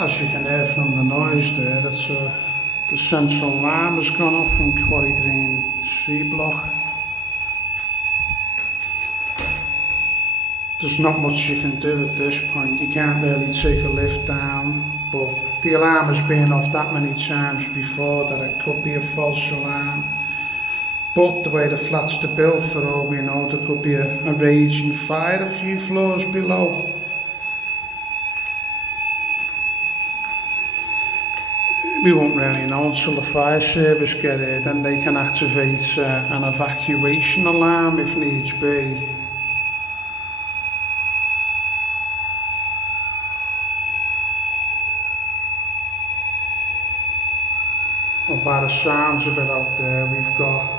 As you can hear from the noise there, the central alarm has gone off in Quarry Green C block. There's not much you can do at this point. You can't really take a lift down, but the alarm has been off that many times before that it could be a false alarm. But the way the flat's built, for all we know, there could be a raging fire a few floors below. We won't really know until the fire service get here, then they can activate an evacuation alarm if needs be. Well, by the sounds of it out there, we've got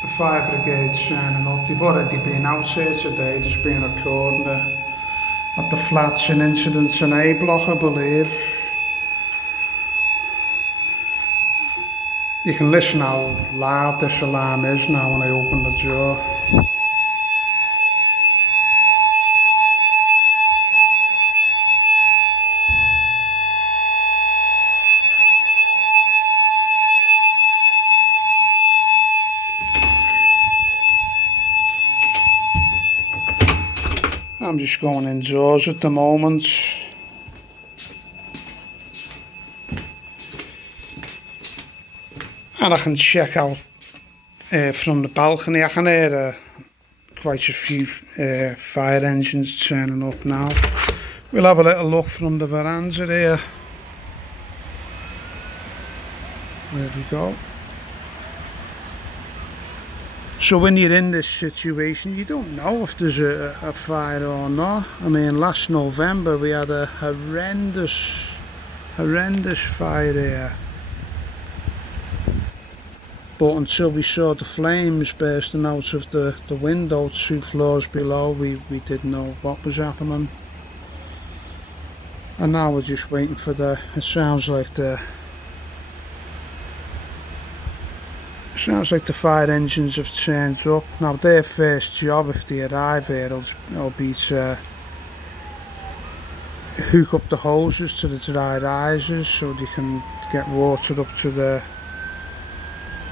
the fire brigade turning up. They've already been out here today. There's been a cordon at the flats, an incident in A block, I believe. You can listen how loud this alarm is now when I open the door. I'm just going indoors at the moment. And I can check out from the balcony. I can hear quite a few fire engines turning up now. We'll have a little look from the veranda here. There we go. So when you're in this situation, you don't know if there's a fire or not. I mean, last November we had a horrendous fire here. But until we saw the flames bursting out of the window 2 floors below, we didn't know what was happening. And now we're just waiting for it sounds like the fire engines have turned up. Now their first job, if they arrive here, it'll be to hook up the hoses to the dry risers so they can get water up to the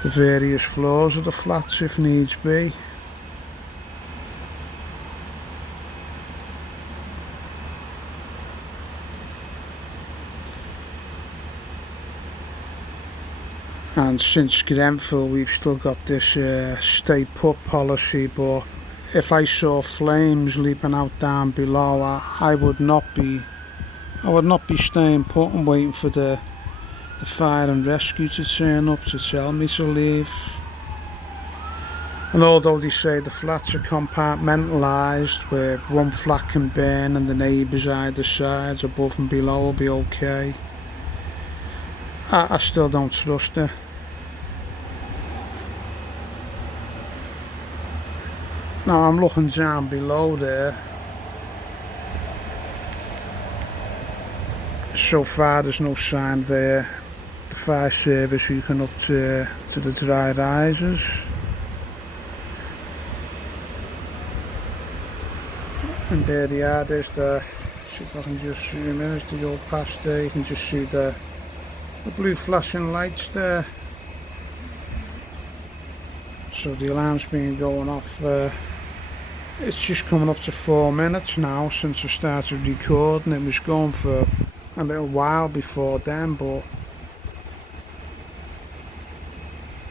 various floors of the flats if needs be. And since Grenfell we've still got this stay put policy, but if I saw flames leaping out down below, I would not be staying put and waiting for the fire and rescue to turn up to tell me to leave. And although they say the flats are compartmentalised, where one flat can burn and the neighbours either side, above and below, will be okay, I still don't trust it. Now I'm looking down below there. So far there's no sign there. The fire service hooking up to the dry risers. And there they are, there's see if I can just zoom in as they go past there, you can just see the blue flashing lights there. So the alarm's been going off, it's just coming up to 4 minutes now since I started recording. It was going for a little while before then, but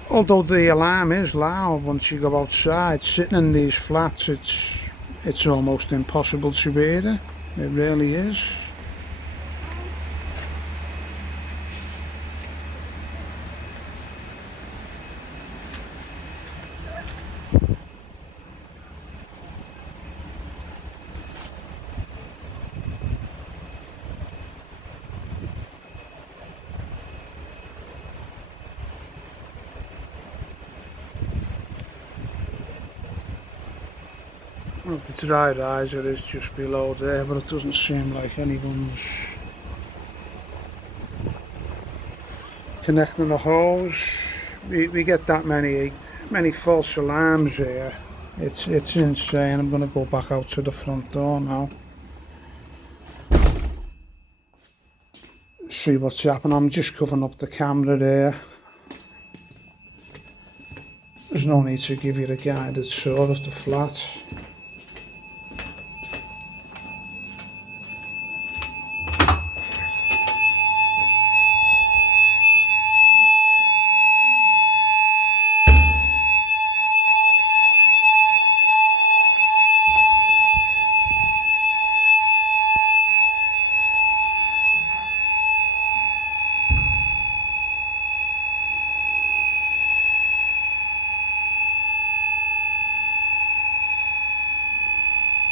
although the alarm is loud once you go outside, sitting in these flats, it's almost impossible to hear it. It really is. Well, the dry riser is just below there, but it doesn't seem like anyone's connecting the hose. We get that many false alarms here. It's insane. I'm going to go back out to the front door now. see what's happening. I'm just covering up the camera there. There's no need to give you the guided tour of the flat.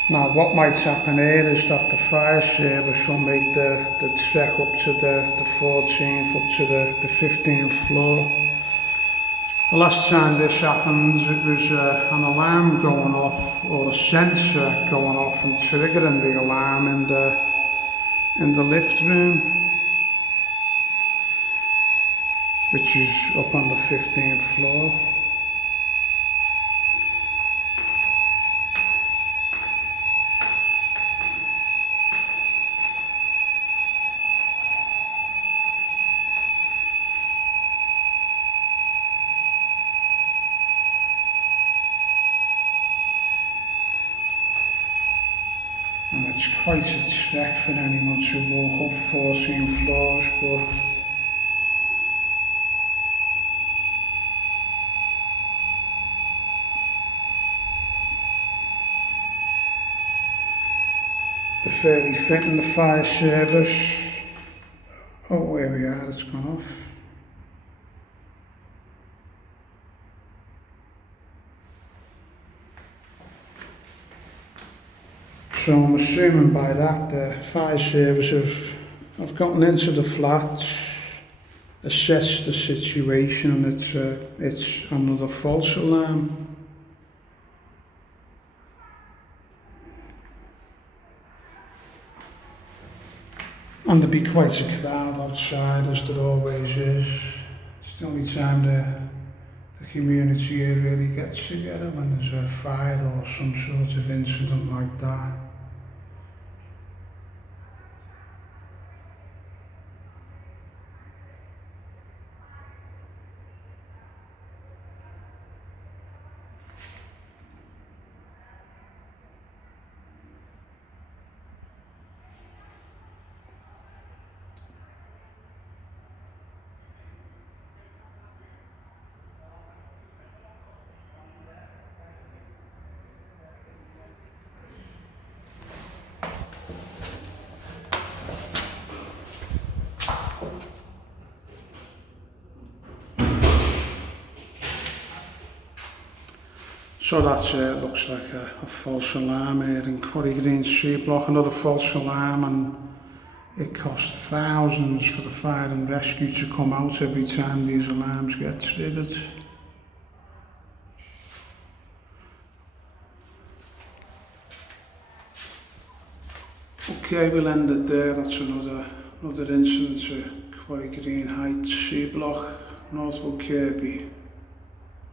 Now what might happen here is that the fire service will make the trek up to the 14th, up to the 15th floor. The last time this happened, it was an alarm going off, or a sensor going off and triggering the alarm in the lift room, which is up on the 15th floor. And it's quite a trek for anyone to walk up 14 floors, but they're fairly fit in the fire service. Oh, here we are, it's gone off. So I'm assuming by that the fire service have gotten into the flat, assessed the situation, and it's another false alarm. And there'll be quite a crowd outside, as there always is. It's the only time the community here really gets together, when there's a fire or some sort of incident like that. So that looks like a false alarm here in Quarry Green C block, another false alarm, and it costs thousands for the fire and rescue to come out every time these alarms get triggered. Okay, we'll end it there. That's another incident at Quarry Green Heights C block, Northwood Kirby.